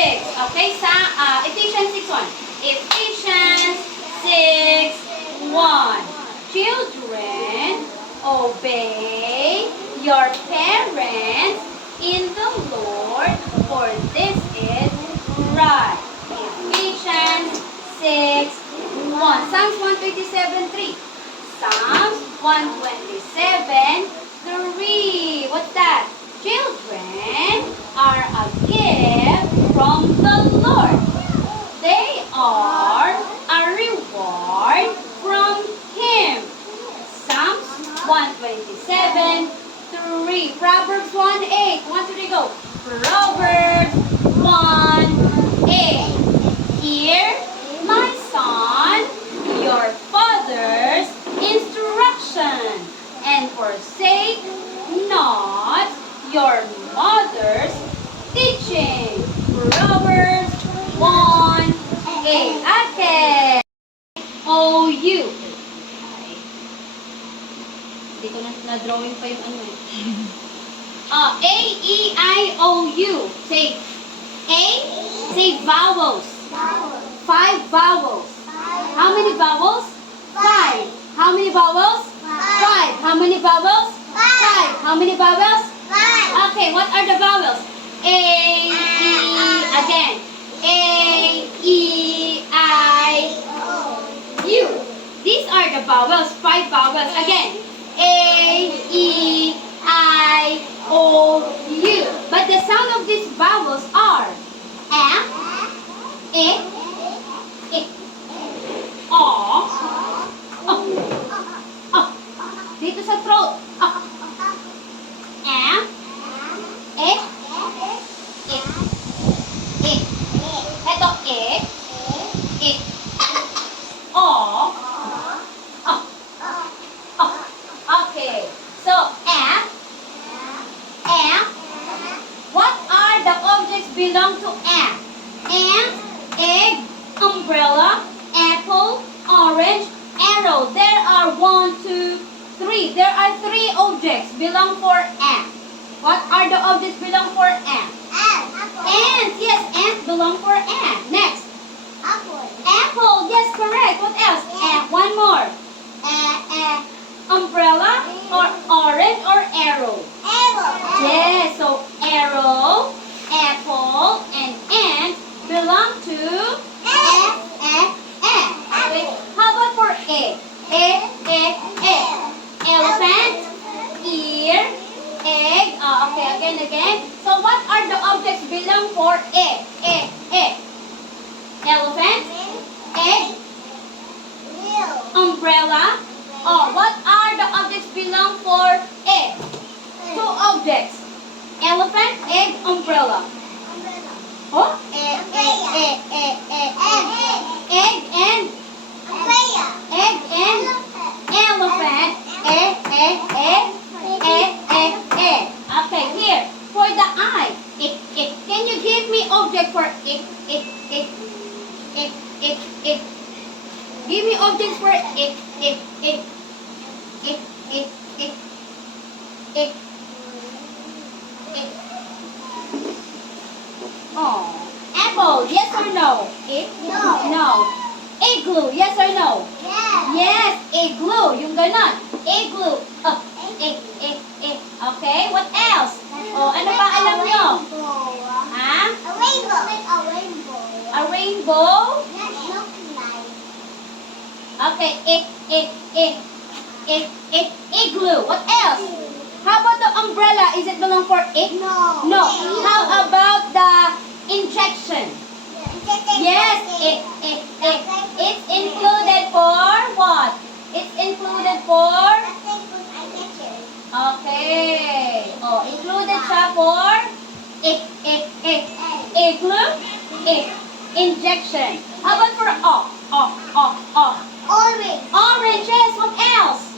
6. Okay, sa Ephesians 6:1. Ephesians 6:1. Children, obey your parents in the Lord, for this is right. Ephesians 6:1. Psalms 127:3. Psalms 127:3. What's that? Children are a gift from the Lord. They are a reward from Him. Psalms 127:3. Proverbs 1:8. 1, 2, 3, go. Proverbs 1:8. Hear, my son, your father's instruction, and forsake not your mother's teaching. Proverbs 1:8. Okay. O-U. Dito na-drawing pa yung ano eh. A-E-I-O-U. Say A. Say vowels. 5 vowels. How many vowels? 5. How many vowels? 5. How many vowels? 5. How many vowels? 5. Okay, what are the vowels? A, E, again. A, E, I, U. These are the vowels, 5 vowels. Again. A, E, I, O, U. But the sound of these vowels are A, E, O, dito sa throat. A, E, ito E, O, okay. So F, what are the objects belong to F? Ant, egg, umbrella, apple, orange, arrow. There are 1, 2, 3. There are 3 objects belong for ant. What are the objects belong for ant? Ant. Yes, ant belong for ant. Next. Apple. Yes, correct. What else? One more. Umbrella or orange or arrow? Yes, so arrow, apple, and ant belong to F. Okay. How about for A? A. Elephant, ear, egg. Okay, again. So what are the objects belong for A? Elephant, egg, umbrella. What are the objects belong for A? 2 objects. Elephant, egg, umbrella. Oh? Egg and elephant. Okay, here. For the eye. Can you give me object for it? Give me objects for it. Oh. Apple, yes or no? No. Igloo, yes or no? Yes, igloo. Yung ganon. Igloo. Okay, what else? Ano pa alam nyo? Ha? A rainbow? Okay, igloo. What else? How about the umbrella? Is it belong for it? No. How about the injection? Yes, it's included for what? It's included for? Okay. Included siya for? Igloo? Injection. How about for Orange, yes. What else?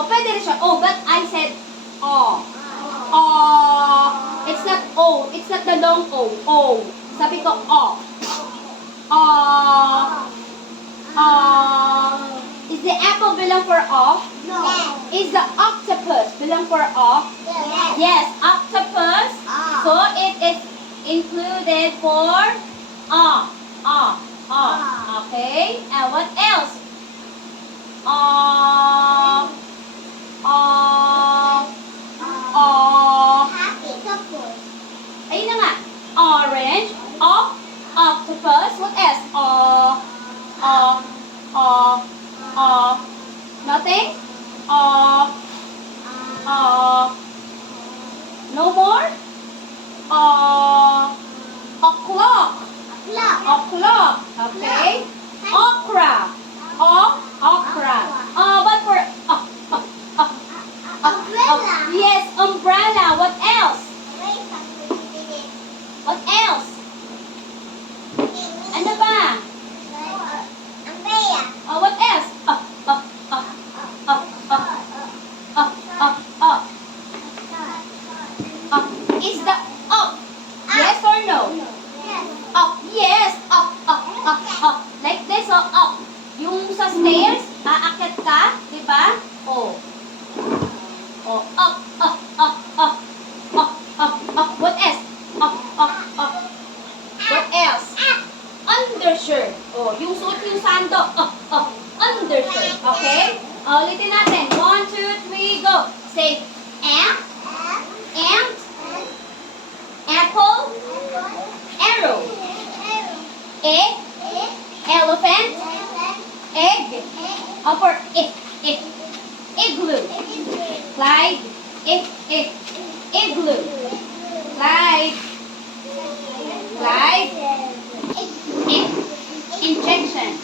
Pwede rin siya. But I said it's not O. It's not the long O. Sabi ko Is the apple belong for O? Is the octopus bilang for o? Yes, octopus. So it is included for o. Okay. And what else? Ayun na nga. Orange. Octopus. What else? Nothing? No more? O'clock. O'clock. Okay. Okra. Okra. But for yes, umbrella. What else? What else? Ano ba? What else? Is the up? Yes or no? Up. Yes. Up. Like this or up. Yung sa stairs, aakyat ka, di ba? Up. What else? Up. What else? Undershirt. Yung suot yung sando. Undershirt. Okay? Ulitin natin. 1, 2, 3, go. Say, ant, apple, arrow, egg, elephant, egg, for igloo, Clyde, igloo, Clyde, injection.